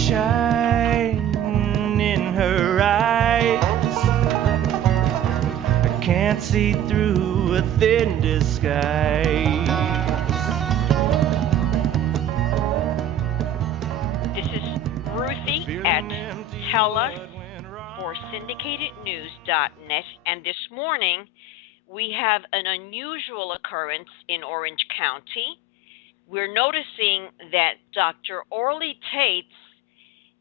shine in her eyes. I can't see through a thin disguise. This is Ruthie at Tella for syndicatednews.net, and this morning we have an unusual occurrence in Orange County. We're noticing that Dr. Orly Taitz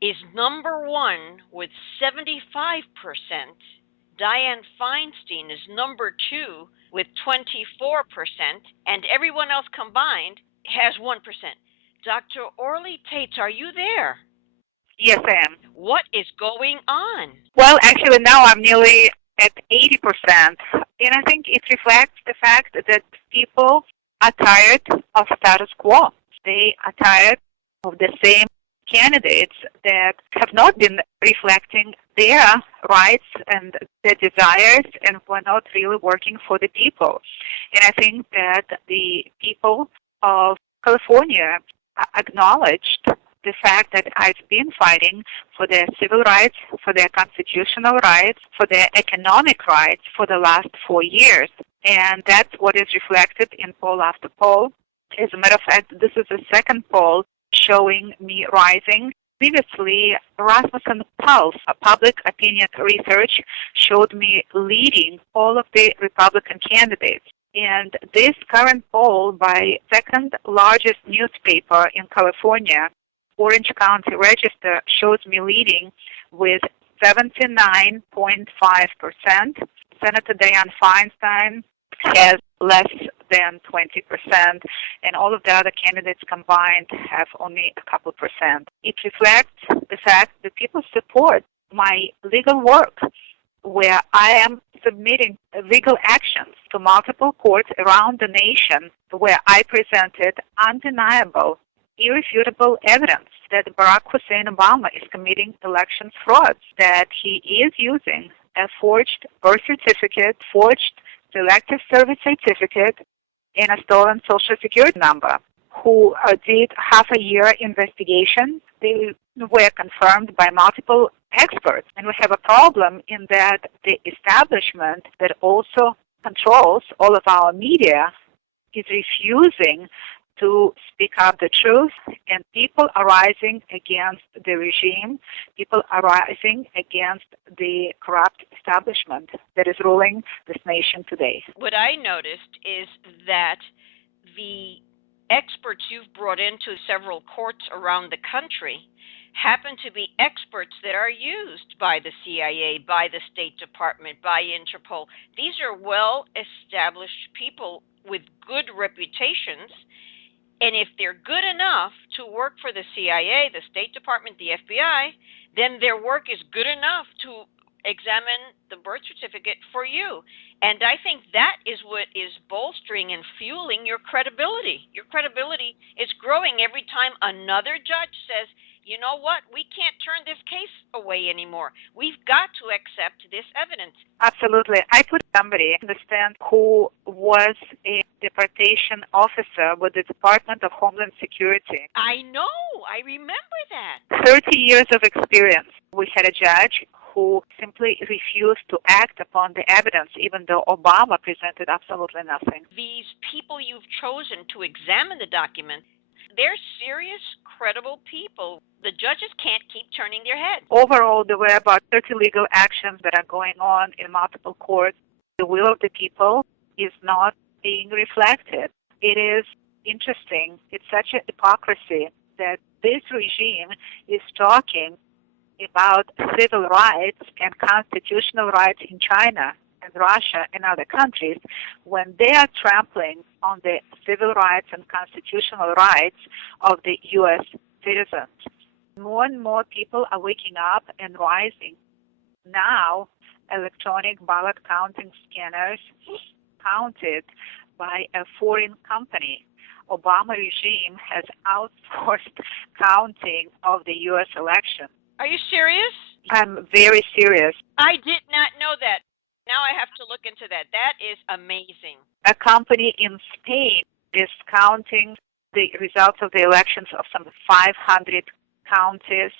is number one with 75%. Dianne Feinstein is number two with 24%, and everyone else combined has 1%. Dr. Orly Taitz, are you there? Yes, I am. What is going on? Well, actually, now I'm nearly at 80%, and I think it reflects the fact that people are tired of status quo. They are tired of the same candidates that have not been reflecting their rights and their desires and were not really working for the people. And I think that the people of California acknowledged the fact that I've been fighting for their civil rights, for their constitutional rights, for their economic rights for the last 4 years. And that's what is reflected in poll after poll. As a matter of fact, this is the second poll showing me rising. Previously, Rasmussen Pulse, a public opinion research, showed me leading all of the Republican candidates. And this current poll by second largest newspaper in California, Orange County Register, shows me leading with 79.5%. Senator Dianne Feinstein has less than 20%, and all of the other candidates combined have only a couple percent. It reflects the fact that people support my legal work, where I am submitting legal actions to multiple courts around the nation, where I presented undeniable, irrefutable evidence that Barack Hussein Obama is committing election fraud, that he is using a forged birth certificate, forged selective service certificate, and a stolen Social Security number, who did half-a-year investigation. They were confirmed by multiple experts. And we have a problem in that the establishment that also controls all of our media is refusing to speak up the truth, and people are rising against the regime. People are rising against the corrupt establishment that is ruling this nation today. What I noticed is that the experts you've brought into several courts around the country happen to be experts that are used by the CIA, by the State Department, by Interpol. These are well-established people with good reputations. And if they're good enough to work for the CIA, the State Department, the FBI, then their work is good enough to examine the birth certificate for you. And I think that is what is bolstering and fueling your credibility. Your credibility is growing every time another judge says, you know what, we can't turn this case away anymore. We've got to accept this evidence. Absolutely. I could somebody understand who was a deportation officer with the Department of Homeland Security. I know. I remember that. 30 years of experience. We had a judge who simply refused to act upon the evidence, even though Obama presented absolutely nothing. These people you've chosen to examine the document, they're serious, credible people. The judges can't keep turning their heads. Overall, there were about 30 legal actions that are going on in multiple courts. The will of the people is not being reflected. It is interesting. It's such a hypocrisy that this regime is talking about civil rights and constitutional rights in China and Russia and other countries when they are trampling on the civil rights and constitutional rights of the U.S. citizens. More and more people are waking up and rising. Now, electronic ballot counting scanners counted by a foreign company. Obama regime has outsourced counting of the U.S. election. Are you serious? I'm very serious. I did not know that. Now I have to look into that. That is amazing. A company in Spain is counting the results of the elections of some 500 counties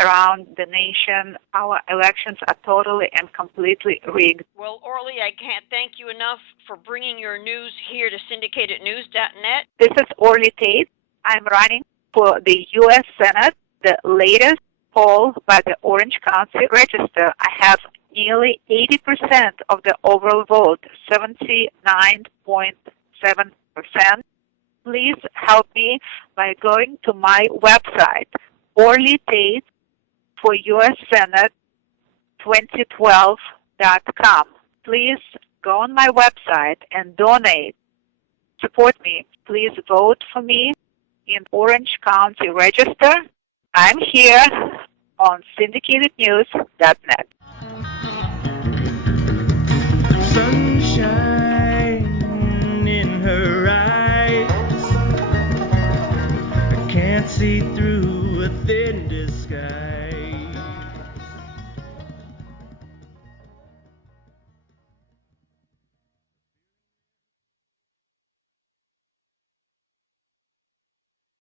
around the nation. Our elections are totally and completely rigged. Well, Orly, I can't thank you enough for bringing your news here to syndicatednews.net. This is Orly Taitz. I'm running for the U.S. Senate. The latest poll by the Orange County Register, I have nearly 80% of the overall vote, 79.7%. Please help me by going to my website, Orly Taitz for U.S. Senate 2012.com. Please go on my website and donate. Support me. Please vote for me in Orange County Register. I'm here on syndicatednews.net. Sunshine in her eyes, I can't see through a thin disguise.